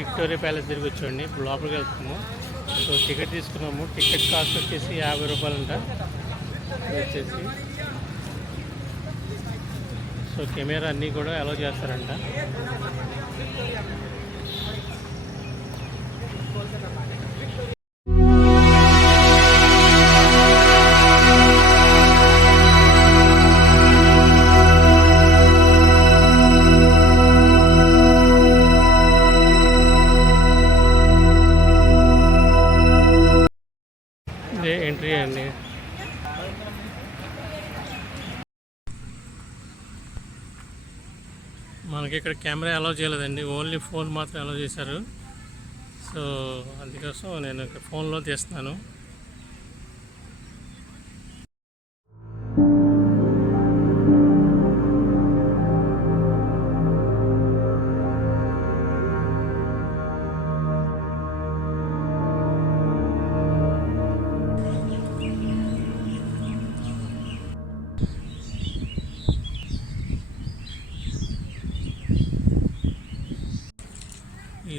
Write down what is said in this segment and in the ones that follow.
Victoria palace తిరిగి వచ్చామండి. ఇప్పుడు లోపలికి వెళ్తున్నాము. సో టికెట్ తీసుకున్నాము. టికెట్ కాస్ట్ వచ్చేసి 50 రూపాయలంట. వచ్చేసి సో కెమెరా అన్నీ కూడా అలౌ చేస్తారంట. ఇదే ఎంట్రీ అండి. మనకి ఇక్కడ కెమెరా అలౌ చేయలేదండి, ఓన్లీ ఫోన్ మాత్రం అలౌ చేశారు. సో అందుకోసం నేను ఇక్కడ ఫోన్లో తీస్తున్నాను.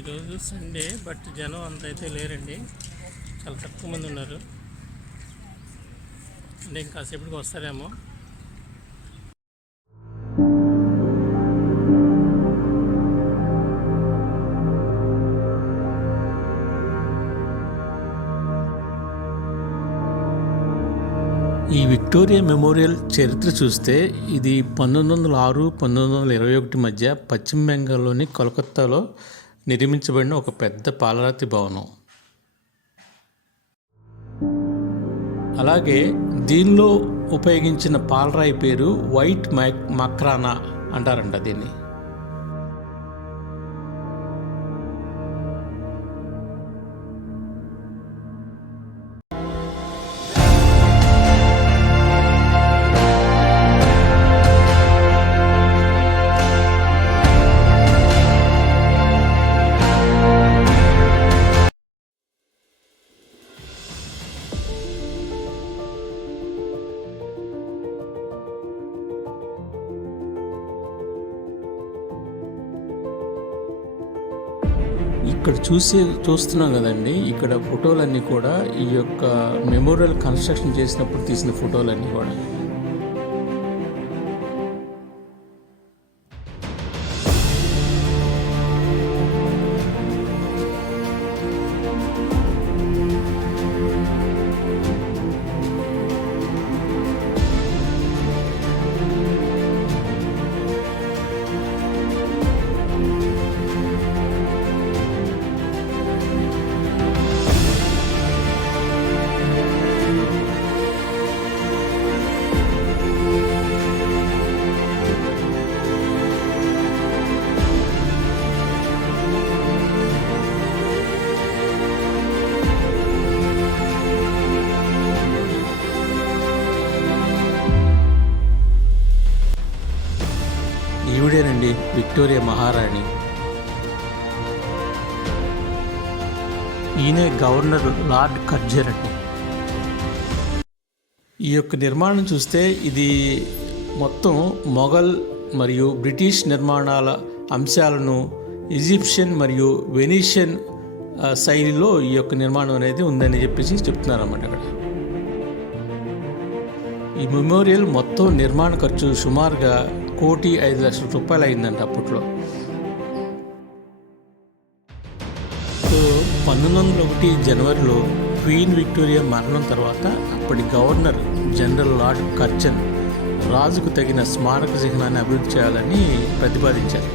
ఈరోజు సండే, బట్ జనం అంత అయితే లేరండి, చాలా తక్కువ మంది ఉన్నారు. అంటే ఇంకాసేపటికి వస్తారేమో. ఈ విక్టోరియా మెమోరియల్ చరిత్ర చూస్తే ఇది 1906-1921 మధ్య పశ్చిమ బెంగాల్లోని కోల్కతాలో నిర్మించబడిన ఒక పెద్ద పాలరాతి భవనం. అలాగే దీనిలో ఉపయోగించిన పాలరాయి పేరు వైట్ మక్రానా అంటారంట దీన్ని. ఇక్కడ చూస్తున్నాం కదండి, ఇక్కడ ఫోటోలన్నీ కూడా ఈ యొక్క మెమోరియల్ కన్స్ట్రక్షన్ చేసినప్పుడు తీసిన ఫోటోలన్నీ కూడా. ఈవిడేనండి విక్టోరియా మహారాణి. ఈయనే గవర్నర్ లార్డ్ కర్జన్ అండి. ఈ యొక్క నిర్మాణం చూస్తే ఇది మొత్తం మొఘల్ మరియు బ్రిటిష్ నిర్మాణాల అంశాలను ఈజిప్షియన్ మరియు వెనీషియన్ శైలిలో ఈ యొక్క నిర్మాణం అనేది ఉందని చెప్పేసి చెప్తున్నారు అన్నమాట. అక్కడ ఈ మెమోరియల్ మొత్తం నిర్మాణ ఖర్చు సుమారుగా 1,05,00,000 రూపాయలు అయిందంట అప్పట్లో. సో 1901 జనవరిలో క్వీన్ విక్టోరియా మరణం తర్వాత అప్పటి గవర్నర్ జనరల్ లార్డ్ కర్జన్ రాజుకు తగిన స్మారక చిహ్నాన్ని అభివృద్ధి చేయాలని ప్రతిపాదించారు.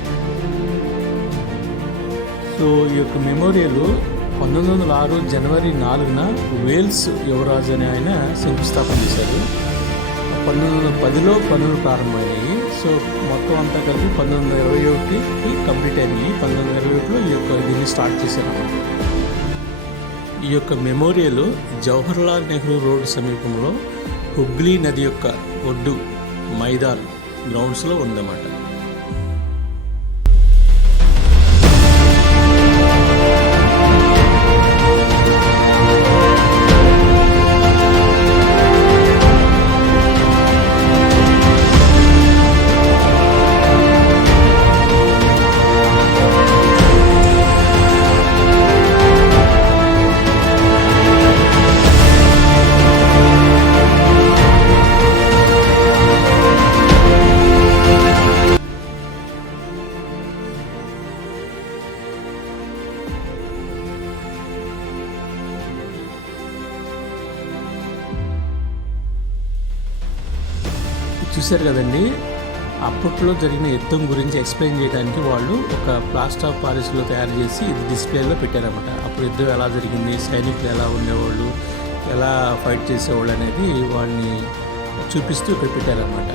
సో ఈ యొక్క మెమోరియల్ 1906 జనవరి 4న వేల్స్ యువరాజు అని ఆయన శంకుస్థాపన చేశారు. 1910లో పనులు ప్రారంభమయ్యాయి. సో మొత్తం అంతా కలిపి 1921కి కంప్లీట్ అయినాయి. 1921లో ఈ యొక్క దీన్ని స్టార్ట్ చేశారు. ఈ యొక్క మెమోరియల్ జవహర్లాల్ నెహ్రూ రోడ్ సమీపంలో హుగ్లీ నది యొక్క ఒడ్డు మైదాన్ గ్రౌండ్స్లో ఉందన్నమాట. చూశారు కదండి, అప్పట్లో జరిగిన యుద్ధం గురించి ఎక్స్ప్లెయిన్ చేయడానికి వాళ్ళు ఒక ప్లాస్టర్ ఆఫ్ పారిస్లో తయారు చేసి ఇది డిస్ప్లేలో పెట్టారన్నమాట. అప్పుడు యుద్ధం ఎలా జరిగింది, సైనికులు ఎలా ఉండేవాళ్ళు, ఎలా ఫైట్ చేసేవాళ్ళు అనేది వాళ్ళని చూపిస్తూ ఇక్కడ పెట్టారన్నమాట.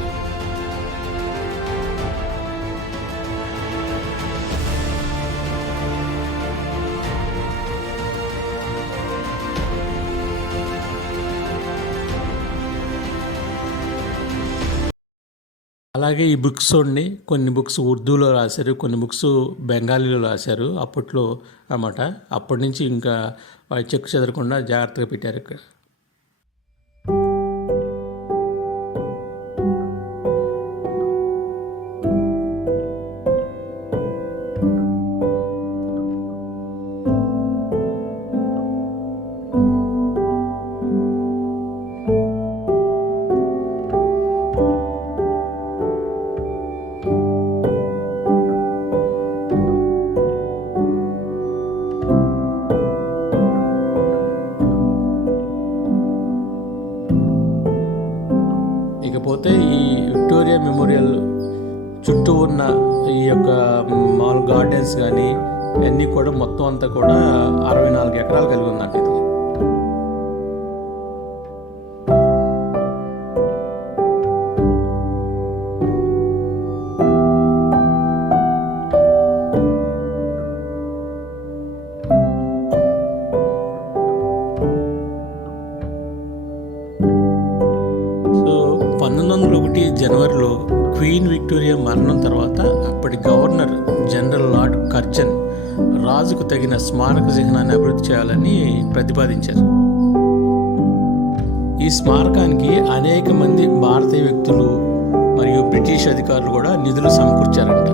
అలాగే ఈ బుక్స్ చూడండి, కొన్ని బుక్స్ ఉర్దూలో రాశారు, కొన్ని బుక్స్ బెంగాలీలో రాశారు అప్పట్లో అన్నమాట. అప్పటి నుంచి ఇంకా చెక్కు చెదరకుండా జాగ్రత్తగా పెట్టారు ఇక్కడ. ఇకపోతే ఈ విక్టోరియా మెమోరియల్ చుట్టూ ఉన్న ఈ యొక్క మాల్ గార్డెన్స్ కానీ అన్నీ కూడా మొత్తం అంతా కూడా 64 ఎకరాలు కలిగి ఉందంట ఇది. సో 1901 జనవరిలో క్వీన్ విక్టోరియా మరణం తర్వాత అప్పటి గవర్నర్ జనరల్ లార్డ్ కర్జన్ రాజుకు తగిన స్మారక చిహ్నాన్ని అభివృద్ధి చేయాలని ప్రతిపాదించారు. ఈ స్మారకానికి అనేక మంది భారతీయ వ్యక్తులు మరియు బ్రిటిష్ అధికారులు కూడా నిధులు సమకూర్చారంట.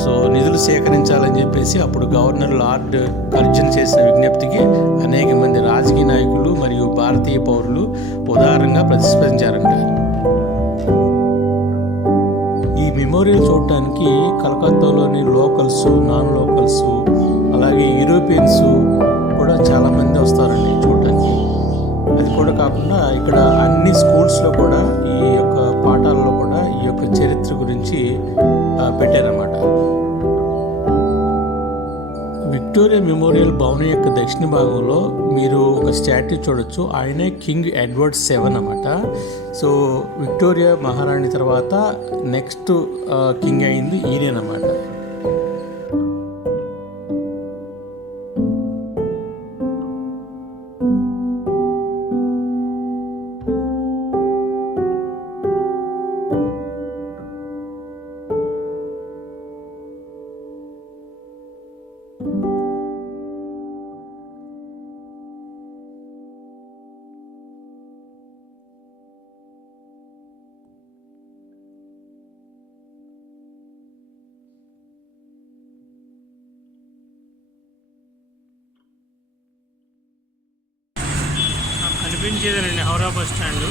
సో నిధులు సేకరించాలని చెప్పేసి అప్పుడు గవర్నర్ లార్డ్ కర్జన్ చేసిన విజ్ఞప్తికి అనేక మంది రాజకీయ నాయకులు మరియు భారతీయ పౌరులు ఉదారంగా ప్రతిస్పందించారంట. ఈ మెమోరియల్ చూడటానికి కలకత్తాలోని లోకల్స్, నాన్ లోకల్స్, అలాగే యూరోపియన్స్ కూడా చాలామంది వస్తారండి చూడటానికి. అది కూడా కాకుండా ఇక్కడ అన్ని స్కూల్స్లో కూడా ఈ యొక్క పాఠాలలో కూడా ఈ యొక్క చరిత్ర గురించి పెట్టారన్నమాట. విక్టోరియా మెమోరియల్ భవనం యొక్క దక్షిణ భాగంలో మీరు ఒక స్టాట్యూ చూడొచ్చు. ఆయనే కింగ్ ఎడ్వర్డ్ 7 అన్నమాట. సో విక్టోరియా మహారాణి తర్వాత నెక్స్ట్ కింగ్ అయింది ఈయనమాట. కనిపించేదేనండి Howrah bus stand.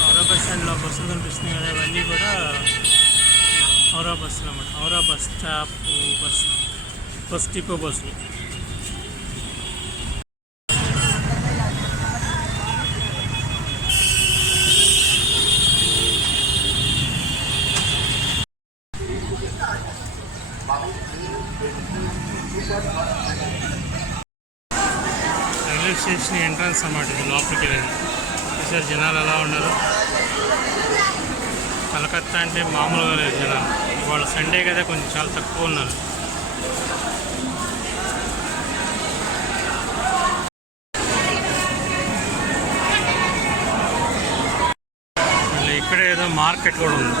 Howrah bus స్టాండ్లో బస్సులు కనిపిస్తున్నాయి కదా, ఇవన్నీ కూడా హౌరా బస్సులు అన్నమాట. Howrah bus stop bus depot బస్సులు. రైల్వే స్టేషన్ ఎంట్రన్స్ అన్నమాట ఇది. లోపలికి వెళ్ళి చూసారు జనాలు ఎలా ఉన్నారు. కలకత్తా అంటే మామూలుగా లేదు జనాలు. ఇవాళ సండే కదా కొంచెం చాలా తక్కువ ఉన్నారు. ఇక్కడ ఏదో మార్కెట్ కూడా ఉంది.